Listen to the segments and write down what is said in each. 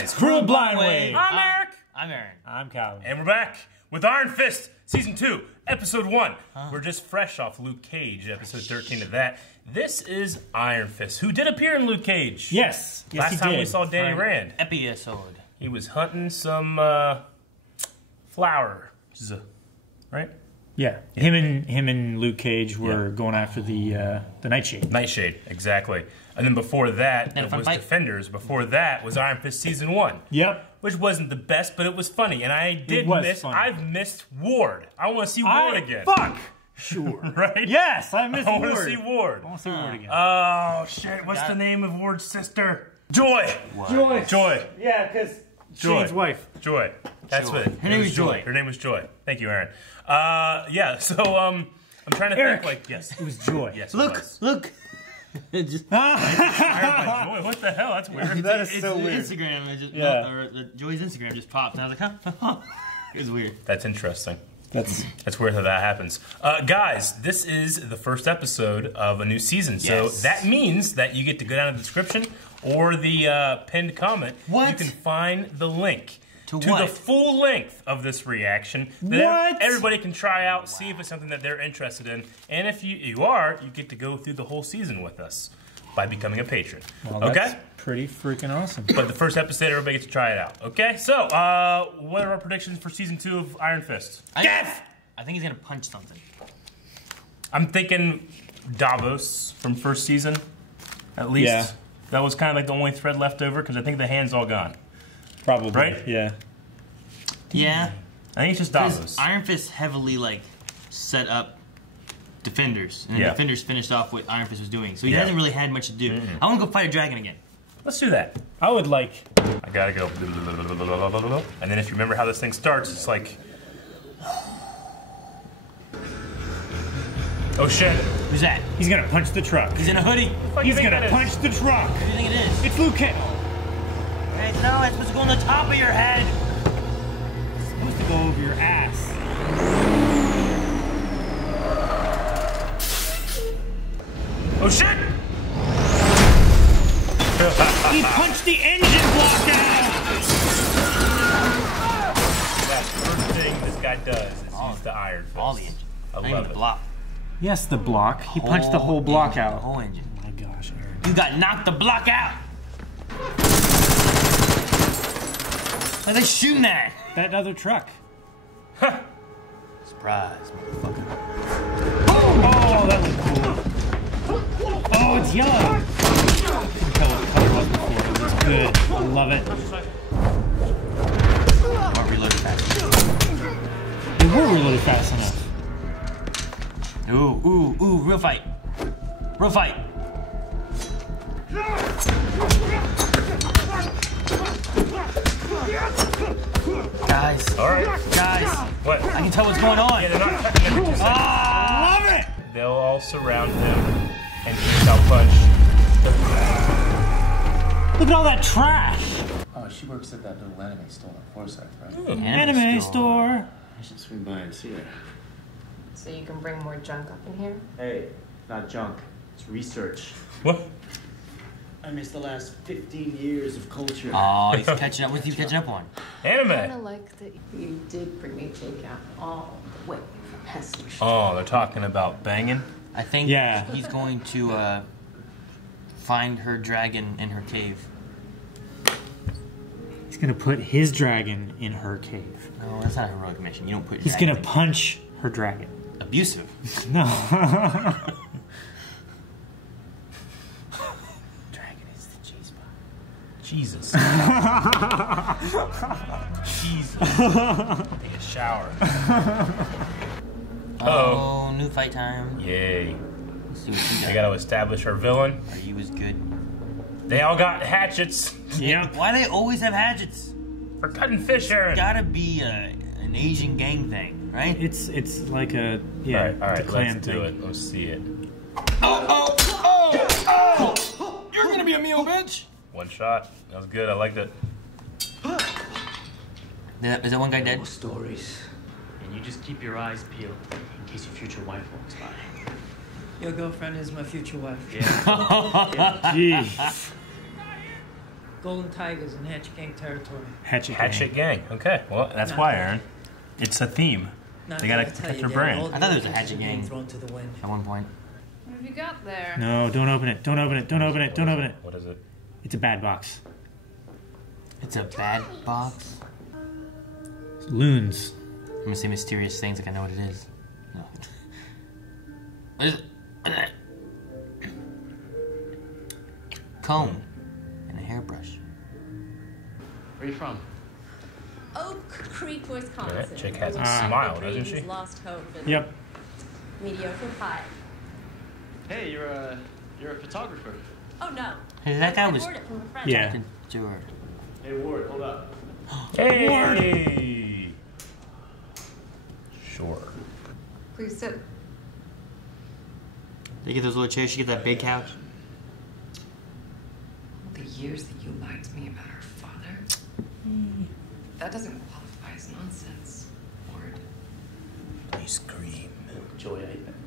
guys, Cruel Blind Wave. I'm Eric. I'm Aaron. I'm Calvin. And we're back with Iron Fist, Season 2, Episode 1. We're just fresh off Luke Cage, Episode 13 of that. This is Iron Fist, who did appear in Luke Cage. Yes. Last time we saw Danny Rand. Episode. He was hunting some flowers, right? Yeah. Him and Luke Cage were going after the Nightshade. Nightshade, exactly. And then before that, And it was Defenders. Before that was Iron Fist Season 1. Yep. Which wasn't the best, but it was funny. And I've missed Ward. I want to see Ward again. Fuck! Sure. Right? Yes, I missed Ward. I want to see Ward. I want to see Ward again. Oh, shit. What's the name of Ward's sister? Joy. Joy. Joy. Yeah, because Shane's wife. Joy. That's Joy. it. Her name was Joy. Her name was Joy. Thank you, Aaron. Yeah, so, I'm trying to Eric. think, like, yes. It was Joy. Yes, it Look, was. look. Just, Inspired by Joy. What the hell? That's weird. That is it's so weird. Instagram. It just, Yeah. Joy's Instagram just popped, and I was like, huh? It was weird. That's interesting. That's weird how that happens. Guys, this is the first episode of a new season, so Yes. that means that you get to go down in the description or the pinned comment. What? You can find the link To the what? full length of this reaction that What? everybody can try out, see if it's something that they're interested in, and if you are, you get to go through the whole season with us by becoming a patron. well, Okay? that's pretty freaking awesome. But the first episode, everybody gets to try it out. Okay? So, what are our predictions for Season 2 of Iron Fist? I think he's gonna punch something. I'm thinking Davos from first season, at least. Yeah. That was kind of like the only thread left over, because I think the hand's all gone. Probably. Right? Yeah. Yeah. I think it's just Because Davos. Iron Fist heavily set up Defenders, and then Yeah. Defenders finished off what Iron Fist was doing, so he Yeah. hasn't really had much to do. I want to go fight a dragon again. Let's do that. I would like. I gotta go. And then if you remember how this thing starts, it's like... Oh shit. Who's that? He's gonna punch the truck. He's in a hoodie. Who He's gonna punch the truck. do you think it is? It's Luke Cage. Hey, no, it's supposed to go on the top of your head. It's supposed to go over your ass. Oh shit! He punched the engine block out. That's the first thing this guy does is use the Iron Fist. All the engine. I Not even love the it. block. Yes, the block. He punched the whole block engine, out. The whole engine. Oh my gosh, Aaron. You got knocked the block out. Why are they shooting at? That other truck. Surprise, motherfucker. Oh, that was cool. Oh, it's yellow. I couldn't tell what the color was before. It was good. I love it. Or reload fast. They were reloaded fast enough. Ooh, real fight. Real fight. Guys. Alright. Guys. What? I can tell what's going on. Yeah, they're not touching him for 2 seconds. Ah! Love it. They'll all surround him and he shall punch. Look at all that trash. Oh, she works at that little anime store on Forsyth, right? Anime store. I should swing by and see her. So you can bring more junk up in here? Hey, not junk. It's research. What? I missed the last 15 years of culture. Oh, he's catching up. What's he catching up on? Kind Anime. of like that you did bring me takeout all the way from Hester Street. Oh, they're talking about banging? I think Yeah. he's going to find her dragon in her cave. He's gonna put his dragon in her cave. No, that's not a heroic mission. You don't put your He's dragon gonna in. punch her dragon. Abusive. No. Dragon is the G-spot. Jesus. Jesus. Take a shower. Oh, new fight time. Yay. Let's see what you I got. gotta establish our villain. Are you as good? They all got hatchets Yep. Why do they always have hatchets? for cutting fish, Aaron. Gotta be an Asian gang thing, right? It's like a yeah. All right, it's a clan let's thing. do it. Let's see it. Oh! You're gonna be a meal, bitch. One shot. That was good. I liked it. Is that one guy dead? Stories. And you just keep your eyes peeled in case your future wife walks by. Your girlfriend is my future wife. Yeah. Jeez. Golden Tigers in Hatchet Gang territory. Hatchet Gang. Okay, well, that's why, Aaron. It's a theme. Not They gotta gonna tell protect you, their Dad, brand. all I the thought there was a intentions Hatchet are being Gang. thrown to the wind. At one point. What have you got there? No, don't open it. Don't open it. Don't open it. Don't open it. What is it? It's a bad box. It's a bad box. Loons. I'm gonna say mysterious things like I know what it is. No. What is it? What is it? Comb and a hairbrush. Where are you from? Oak Creek, Wisconsin. That chick has a Home of smile, the doesn't she? Brady's Lost hope and Yep. mediocre pie. Hey, you're a photographer. Oh no. Hey, that guy I was borrowed it from a friend. Yeah. talking to her. Hey, Ward, hold up. Hey! Sure. Please sit. Did you get those little chairs? You get that big couch? All the years that you lied to me about our father, that doesn't qualify as nonsense, Ward. Please scream. Joy,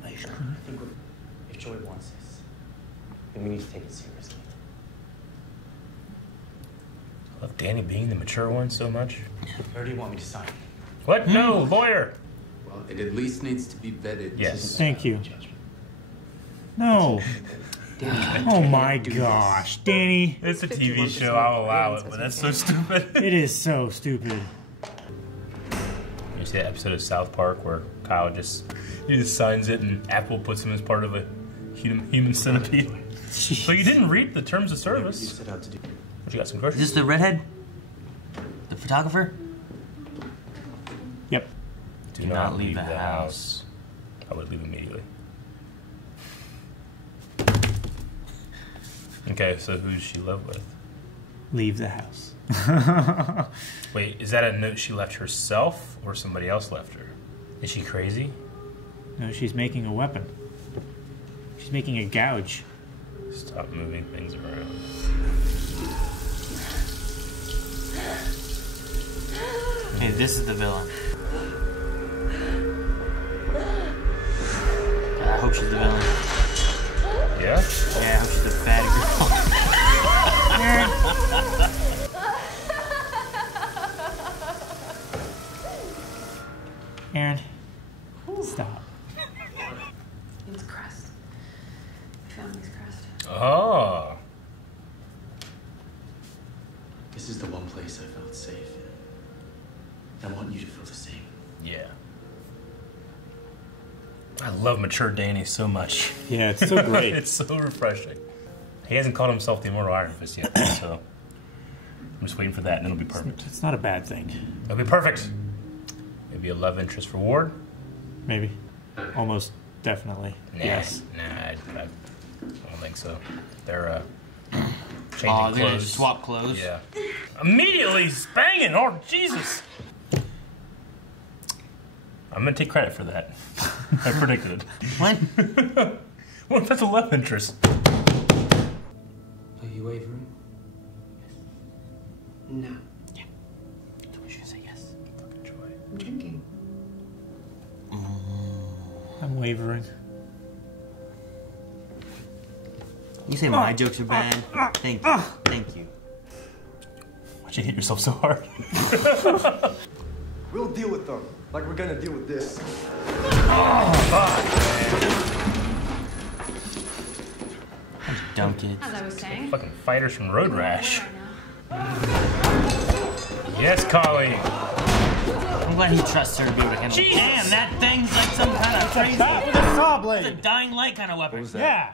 I think if Joy wants this, then we need to take it seriously. I love Danny being the mature one so much. Where do you want me to sign? What? No, lawyer. Well, it at least needs to be vetted. Yes. Thank you. No. Oh my gosh, Danny. It's a TV show. I'll allow it, but that's so stupid. It is so stupid. You see that episode of South Park where Kyle he just signs it and Apple puts him as part of a human centipede. So you didn't read the terms of You service. set out to do. But you got some Is questions? this the redhead? The photographer? Yep. Do not leave the house. I would leave immediately. Okay, so who does she live with? Leave the house. Wait, is that a note she left herself or somebody else left her? Is she crazy? No, she's making a weapon. She's making a gouge. Stop moving things around. Okay, this is the villain. I hope she's the villain. Yeah? Yeah, I hope she's the bad girl. Aaron, stop. It's crest. Family's crest. Oh. This is the one place I felt safe. I want you to feel the same. Yeah. I love mature Danny so much. Yeah, it's so great. It's so refreshing. He hasn't called himself the Immortal Iron Fist yet, so I'm just waiting for that, and it'll be perfect. It's not a bad thing. It'll be perfect. Maybe a love interest for Ward. Maybe. Almost definitely. Nah, Yes. Nah, I don't think so. They're changing Oh, they're gonna clothes. swap clothes? Yeah. Immediately he's banging. Oh Jesus! I'm gonna take credit for that. I predicted it. What? What if that's a love interest? Are you wavering? No. Yeah. So we should say yes. Fucking Joy. I'm drinking. I'm wavering. You say my jokes are bad? Thank you. Thank you. Why'd you hit yourself so hard? We'll deal with them like we're gonna deal with this. Dumb kids. As I was saying. Fucking fighters from Road Rash. Right now. Yes, colleague. I'm glad he trusts her to be able to handle it. Jesus. Damn, that thing's like some kind of crazy. Stop with a saw It's a blade. dying light kind of weapon. Yeah.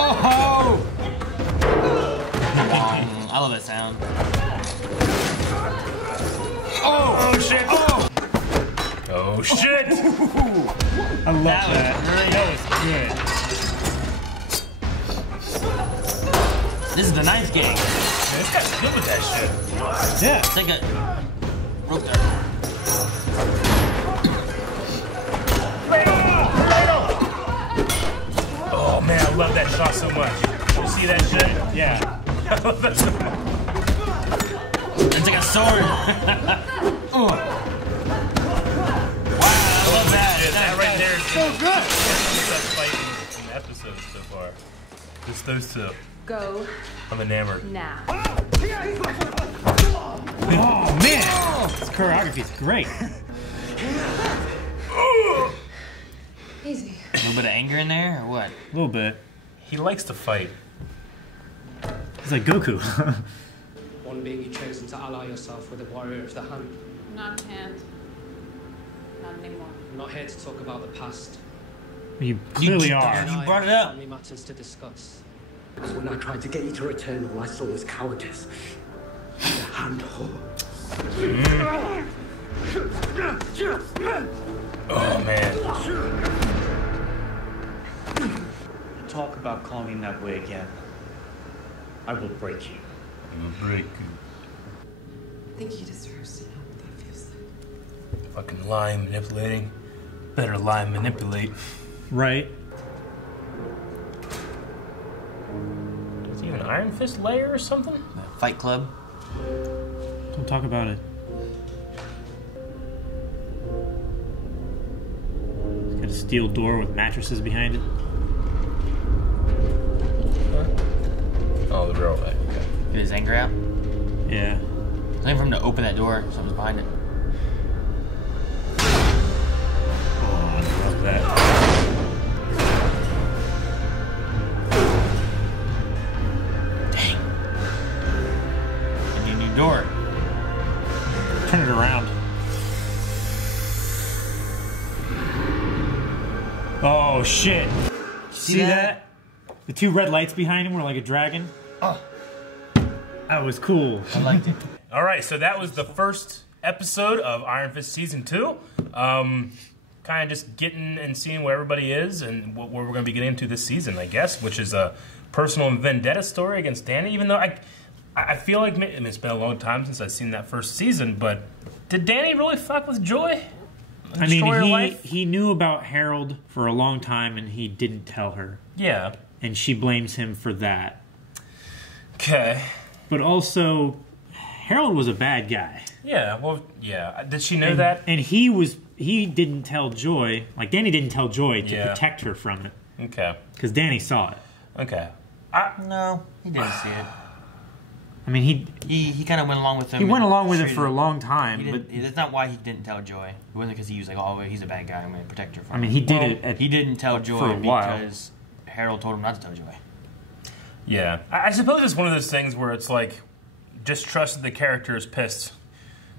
Oh! I love that sound. Oh shit! Oh, oh shit! I love That that. was really Good. This is the knife gang. This guy's good with that shit. Yeah. It's like a rope. Oh man, I love that shot so much. You see that shit? Yeah. I love that so much. It's like a sword. Oh. Wow, I love that. That right there is So good. best fight in the episode. Just those two. Go I'm enamored. now. Oh man, this choreography is great. Easy. A little bit of anger in there, or what? A little bit. He likes to fight. He's like Goku. One being you chosen to ally yourself with a warrior of the Hand. Not hand. Not anymore. I'm not here to talk about the past. You clearly are. You brought it up. Family matters to discuss. Because when I tried to get you to return, all I saw was cowardice. The Hand whore. Oh man. Talk about calling him that way again. I will break you. I will break you. I think he deserves to know what that feels like. Fucking lying, manipulating. Better lie and manipulate. Right. Is he an Iron Fist layer or something? Fight Club. Don't talk about it. It's got a steel door with mattresses behind it. Oh, the railway. Okay. Get his anger out. Yeah. It's time for him to open that door. Something's behind it. Oh, I love that. Dang. I need a new door. Turn it around. Oh shit. See that? The two red lights behind him were like a dragon. Oh. That was cool. I liked it. All right, so that was the first episode of Iron Fist Season 2. Kind of just getting and seeing where everybody is and what we're going to be getting into this season, I guess, which is a personal vendetta story against Danny, even though I feel like, it's been a long time since I've seen that first season, but did Danny really fuck with Joy? I mean, he knew about Harold for a long time and he didn't tell her. Yeah. And she blames him for that. Okay. But also, Harold was a bad guy. Yeah, well, yeah. Did she know that? And he didn't tell Joy, like Danny didn't tell Joy to Yeah. protect her from it. Okay. Because Danny saw it. Okay. No, he didn't see it. I mean, he kind of went along with him. He went and along with it treated for a him. long time, He but didn't- that's not why he didn't tell Joy. It wasn't because he was like, oh, he's a bad guy, I'm going to protect her from I mean, him. he did it He didn't tell for Joy a while. because Harold told him not to tell Joy. Yeah. I suppose it's one of those things where it's like, just trust that the character is pissed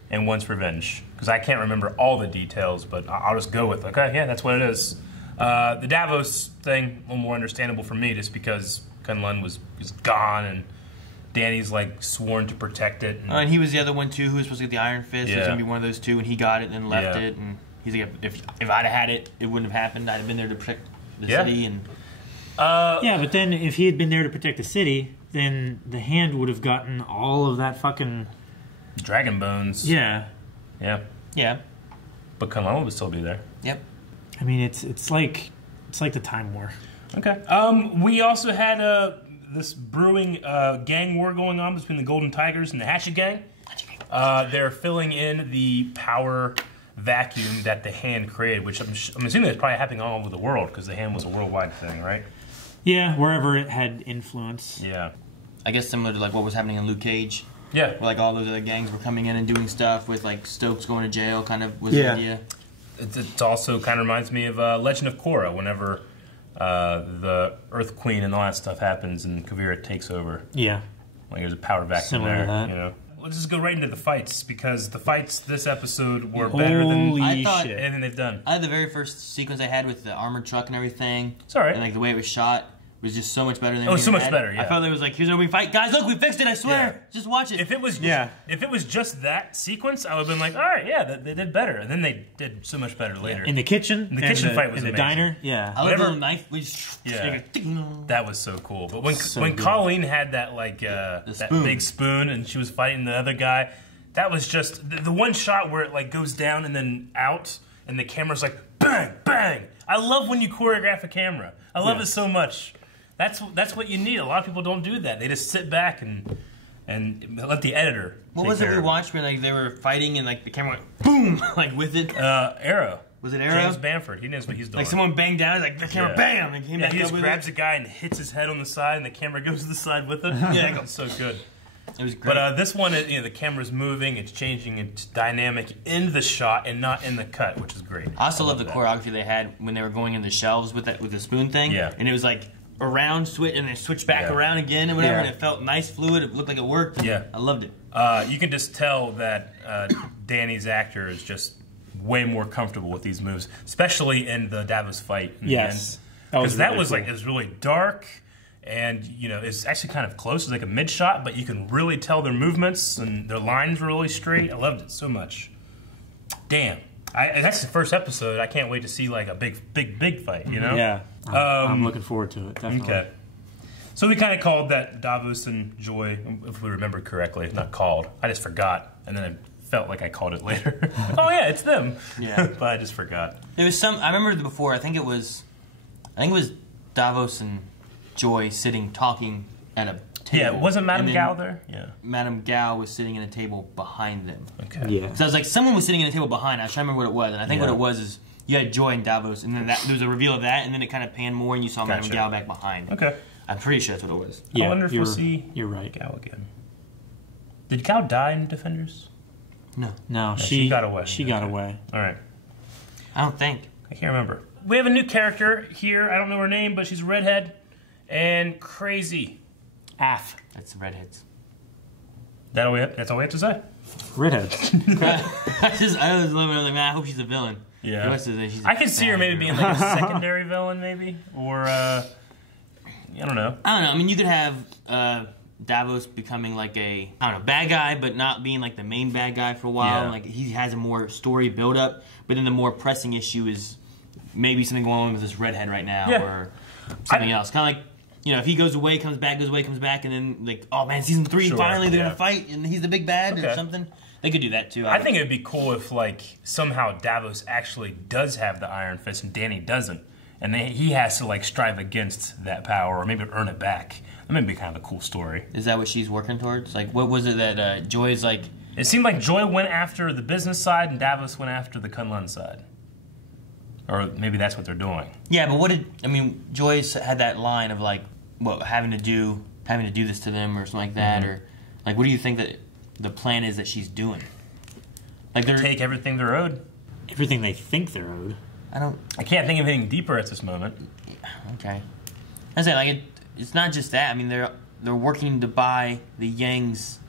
and wants revenge. Because I can't remember all the details, but I'll just go with, okay, yeah, that's what it is. The Davos thing, a little more understandable for me, just because Kunlun was gone and Danny's like sworn to protect it. And he was the other one too who was supposed to get the Iron Fist. It was Yeah. going to be one of those two, and he got it and then left Yeah. it. And he's like, if I'd have had it, it wouldn't have happened. I'd have been there to protect the Yeah. city. And yeah, but then if he had been there to protect the city, then the Hand would have gotten all of that fucking Dragon bones. Yeah. Yeah. Yeah. But Kunlun would still be there. Yep. I mean, it's like the Time War. Okay. We also had this brewing gang war going on between the Golden Tigers and the Hatchet Gang. They're filling in the power vacuum that the Hand created, which I'm assuming that's probably happening all over the world because the Hand was a worldwide thing, right? Yeah, wherever it had influence. Yeah. I guess similar to like what was happening in Luke Cage. Yeah. Where like all those other gangs were coming in and doing stuff with like Stokes going to jail kind of was the idea. It also kind of reminds me of Legend of Korra whenever the Earth Queen and all that stuff happens and Kavira takes over. Yeah. Like there's a power vacuum Similar there, to that. you know. Let's just go right into the fights because the fights this episode were better than anything they've done. I had the very first sequence I had with the armored truck and everything. It's all right. And like the way it was shot was just so much better than It was we so much had. better, yeah. I felt it was like, here's an opening fight. Guys, look, we fixed it, I swear. Just watch it. If it was just that sequence, I would have been like, all right, yeah, they did better. And then they did so much better later. In the kitchen? The kitchen fight was in the amazing. diner? Yeah. I love the little knife. We just that was so cool. But when So when good. Colleen had that like that spoon. big spoon and she was fighting the other guy, that was just the one shot where it like goes down and then out, and the camera's like bang bang. I love when you choreograph a camera. I love it so much. That's what you need. A lot of people don't do that. They just sit back and let the editor. What take was it care we of watched where like they were fighting and like the camera went boom like with it? Arrow. Was it Arrow? James Bamford. He knows what he's doing. Like someone banged down, like the camera, bam, and came back he up just with grabs it. a guy and hits his head on the side, and the camera goes to the side with it. Yeah, it's so good. It was great. But this one, the camera's moving, it's changing, it's dynamic in the shot and not in the cut, which is great. I also love the choreography they had when they were going in the shelves with the spoon thing. Yeah. And it was like around switch and then switch back around again and whatever, and it felt nice, fluid. It looked like it worked. Yeah. I loved it. You can just tell that Danny's actor is just way more comfortable with these moves, especially in the Davos fight. Yes. Because that was really like, it was really dark. And, it's actually kind of close. It's like a mid-shot, but you can really tell their movements, and their lines were really straight. I loved it so much. Damn. That's the first episode. I can't wait to see, like, a big fight, you know? Yeah. I'm looking forward to it, definitely. Okay. So we kind of called that Davos and Joy, if we remember correctly. Not called. I just forgot, and then I felt like I called it later. Oh, yeah, it's them. Yeah. But I just forgot. There was some, I remember before, I think it was Davos and Joy sitting talking at a table. Yeah, wasn't Madame Gao there? Yeah. Madame Gao was sitting at a table behind them. Okay. Yeah. So I was like, someone was sitting at a table behind. I was trying to remember what it was, and I think what Yeah. it was is you had Joy and Davos, and then there was a reveal of that, and then it kind of panned more, and you saw Madame Gotcha. Gao back behind. Okay. I'm pretty sure that's what it was. Yeah, I wonder if we'll you're- see You're right. Gao again. Did Gao die in Defenders? No, she got away. She got away. All right. I don't think. I can't remember. We have a new character here. I don't know her name, but she's a redhead and crazy. Af. That's the redheads. That's all we have to say. Redheads. I was loving it. I was like, man, I hope she's a villain. Yeah. The rest of it, she's I can see her bad maybe girl. being like a secondary villain, maybe, or I don't know. I don't know. I mean, you could have Davos becoming like a, I don't know, bad guy, but not being like the main bad guy for a while. Yeah. Like he has a more story build up, but then the more pressing issue is maybe something going on with this redhead right now, Yeah. or something else. Kind of like, if he goes away, comes back, goes away, comes back, and then like, oh man, season 3 Sure, finally they're yeah. gonna fight, and he's the big bad or Okay. something. They could do that too. I think it'd be cool if like somehow Davos actually does have the Iron Fist and Danny doesn't, and he has to like strive against that power or maybe earn it back. That may be kind of a cool story. Is that what she's working towards? Like, what was it that Joy's like? It seemed like Joy went after the business side and Davos went after the Kunlun side. Or maybe that's what they're doing. Yeah, but Joyce had that line of like, what, having to do this to them or something like that, or like, what do you think that the plan is that she's doing? Like, they're Take everything they're owed. Everything they think they're owed. I can't think of anything deeper at this moment. Okay. I say like it's not just that. I mean, they're working to buy the Yang's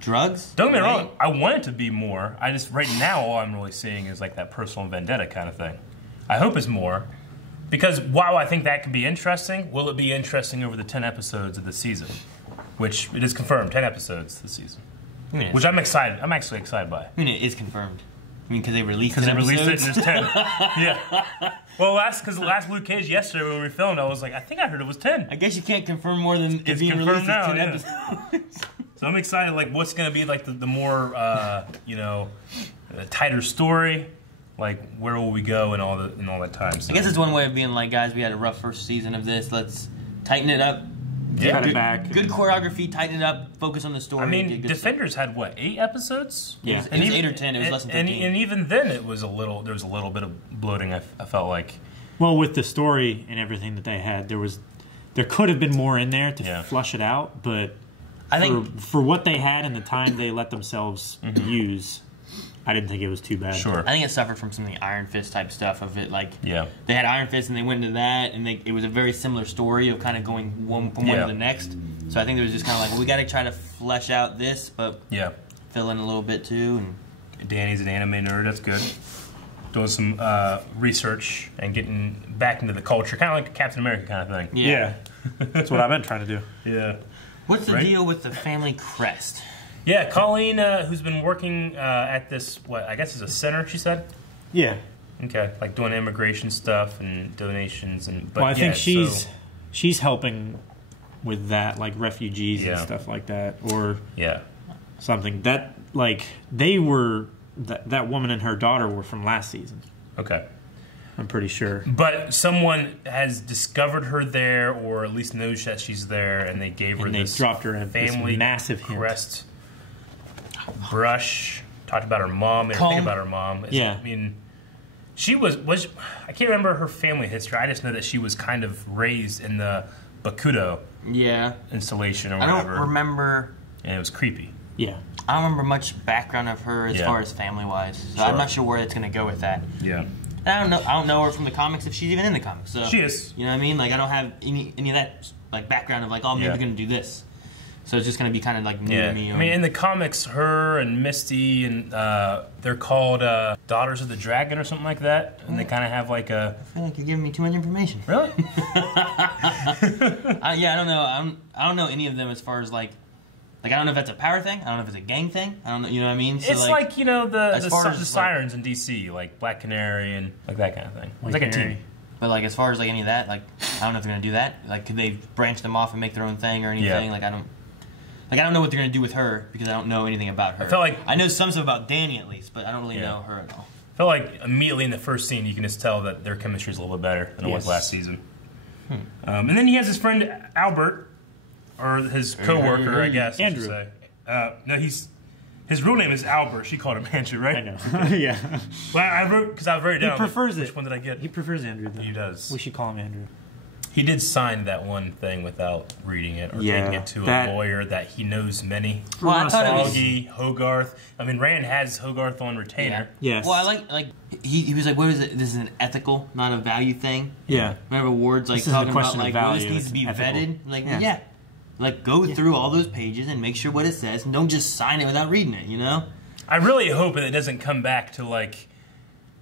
drugs. Don't get me wrong. I want it to be more. I just right now all I'm really seeing is like that personal vendetta kind of thing. I hope it's more. Because while I think that can be interesting, will it be interesting over the 10 episodes of the season? Which it is confirmed, 10 episodes this season. Which I'm excited. I'm actually excited by. I mean, it is confirmed. I mean, because they released it. Because they released it and there's 10. Yeah. Well, because the last Luke Cage yesterday when we filmed, I was like, I think I heard it was 10. I guess you can't confirm more than it being confirmed released as 10 now, episodes. So I'm excited, like, what's going to be, like, the more, tighter story. Like, where will we go in all that time? So. I guess it's one way of being like, guys, we had a rough first season of this. Let's tighten it up. Yeah. Good choreography, tighten it up, focus on the story. I mean, Defenders had, 8 episodes? Yeah. It was 8 or 10. It was less than 15. And even then, there was a little bit of bloating, I felt like. Well, with the story and everything that they had, there could have been more in there to flush it out, but I think for what they had and the time they let themselves use, I didn't think it was too bad. Sure. I think it suffered from some of the Iron Fist type stuff of it. Like, they had Iron Fist and they went into that, and it was a very similar story of kind of going from one to the next. So I think it was just kind of like, well, we got to try to flesh out this, but fill in a little bit too. And Danny's an anime nerd. That's good. Doing some research and getting back into the culture, kind of like a Captain America kind of thing. Yeah. That's what I've been trying to do. Yeah. What's the deal with the family crest? Yeah, Colleen, who's been working at this, I guess is a center, she said? Yeah. Okay, like doing immigration stuff and donations. But I think she's helping with that, like refugees and stuff like that. Or something. That, like, they were, that woman and her daughter were from last season. Okay. I'm pretty sure. But someone has discovered her there, or at least knows that she's there, and they gave her this dropped her in family this massive crest brush. Talked about her mom. They were thinking about her mom. I mean, She was I can't remember her family history. I just know that she was kind of raised in the Bakudo installation or whatever. I don't remember. And it was creepy. Yeah. I don't remember much background of her as far as family-wise. So I'm not sure where it's going to go with that. Yeah. And I don't know her from the comics if she's even in the comics. So, she is. You know what I mean? Like, I don't have any of that like background of like, oh, maybe we're going to do this. So it's just going to be kind of like new to me. I mean, in the comics, her and Misty and they're called Daughters of the Dragon or something like that, and they kind of have like a. I feel like you're giving me too much information. Really? Yeah, I don't know. I don't know any of them as far as like I don't know if that's a power thing. I don't know if it's a gang thing. I don't know. You know what I mean? So it's like you know the sirens in DC, like Black Canary and like that kind of thing. It's like a team. But like as far as like any of that, like I don't know if they're gonna do that. Like could they branch them off and make their own thing or anything? Yeah. Like I don't know what they're gonna do with her because I don't know anything about her. I felt like I know some stuff about Danny at least, but I don't really know her at all. I felt like immediately in the first scene you can just tell that their chemistry is a little bit better than it was last season. And then he has his friend Albert, or his co-worker, I guess. Andrew. I should say. No, his real name is Albert. She called him Andrew, right? I know. Yeah. Well, I wrote because I was very down. He prefers it. Which one did I get? He prefers Andrew, though. He does. We should call him Andrew. He did sign that one thing without reading it or taking it to a lawyer that he knows many. Well, I thought Augie, Hogarth. I mean, Rand has Hogarth on retainer. Yeah. Yes. Well, I like he was like, what is it? This is an ethical, not a value thing. Yeah. Whenever Ward's like talking about like, well, this needs to be vetted. Like, like go through all those pages and make sure what it says, and don't just sign it without reading it. You know. I really hope that it doesn't come back to like.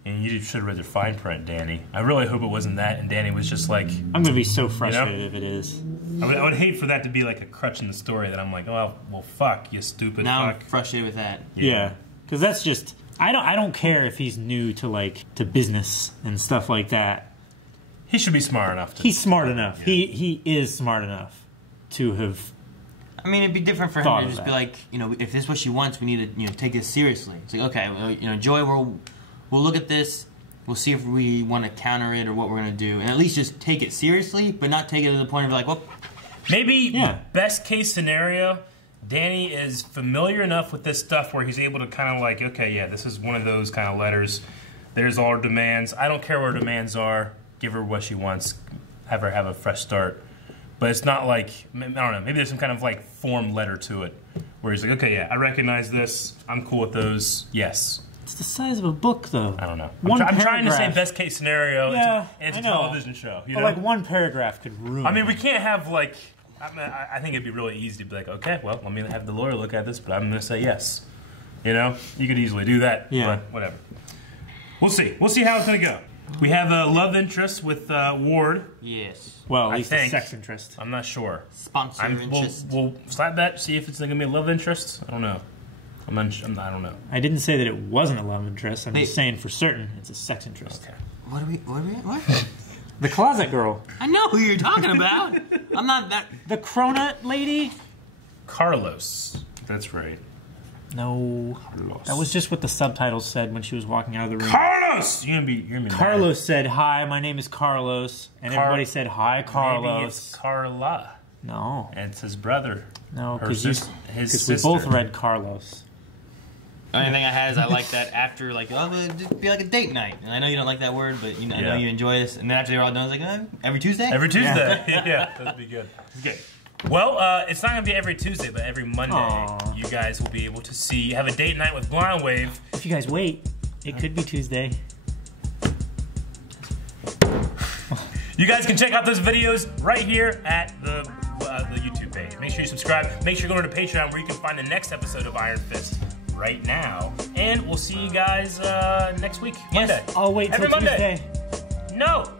And you should have read the fine print, Danny. I really hope it wasn't that, and Danny was just like... I'm going to be so frustrated if it is. I would hate for that to be like a crutch in the story that I'm like, oh, well, fuck, you stupid now fuck. I'm frustrated with that. Yeah. Because that's just... I don't care if he's new to, like, to business and stuff like that. He should be smart enough to... He's smart enough. Yeah. He is smart enough to have... I mean, it'd be different for him to just be like, you know, if this is what she wants, we need to, you know, take this seriously. It's like, okay, well, you know, Joy, we'll look at this, we'll see if we want to counter it or what we're going to do. And at least just take it seriously, but not take it to the point of like, well... Maybe best case scenario, Danny is familiar enough with this stuff where he's able to kind of like, okay, yeah, this is one of those kind of letters. There's all her demands. I don't care what her demands are. Give her what she wants. Have her have a fresh start. But it's not like, I don't know, maybe there's some kind of like form letter to it where he's like, okay, yeah, I recognize this. I'm cool with those. Yes. It's the size of a book, though. I don't know. I'm trying to say best case scenario. Yeah, it's a television show. You know? Like one paragraph could ruin it. I mean, we can't have like, I think it'd be really easy to be like, okay, well, let me have the lawyer look at this, but I'm going to say yes. You know? You could easily do that. Yeah. But whatever. We'll see. We'll see how it's going to go. We have a love interest with Ward. Yes. Well, at least a sex interest. I'm not sure. Sponsor interest. We'll slap that, see if it's going to be a love interest. I don't know. I don't know. I didn't say that it wasn't a love interest. I'm just saying for certain it's a sex interest. Okay. What? The closet girl. I know who you're talking about. I'm not that... The cronut lady? Carlos. That's right. No. Carlos. That was just what the subtitles said when she was walking out of the room. Carlos! You're gonna be Carlos said, hi, my name is Carlos. And everybody said, hi, Carlos. Maybe it's Carla. No. And it's his brother. No, because we both read Carlos. The only thing I had is I like that after, like, oh, it'd be like a date night. And I know you don't like that word, but you know, I know you enjoy this. And then after they're all done, I was like, every Tuesday? Every Tuesday. Yeah, that'd be good. Okay. Well, it's not going to be every Tuesday, but every Monday, you guys will be able to have a date night with Blind Wave. If you guys wait, it could be Tuesday. You guys can check out those videos right here at the YouTube page. Make sure you subscribe. Make sure you go to Patreon where you can find the next episode of Iron Fist right now. And we'll see you guys next week, Monday. Yes, I'll wait till Tuesday. No!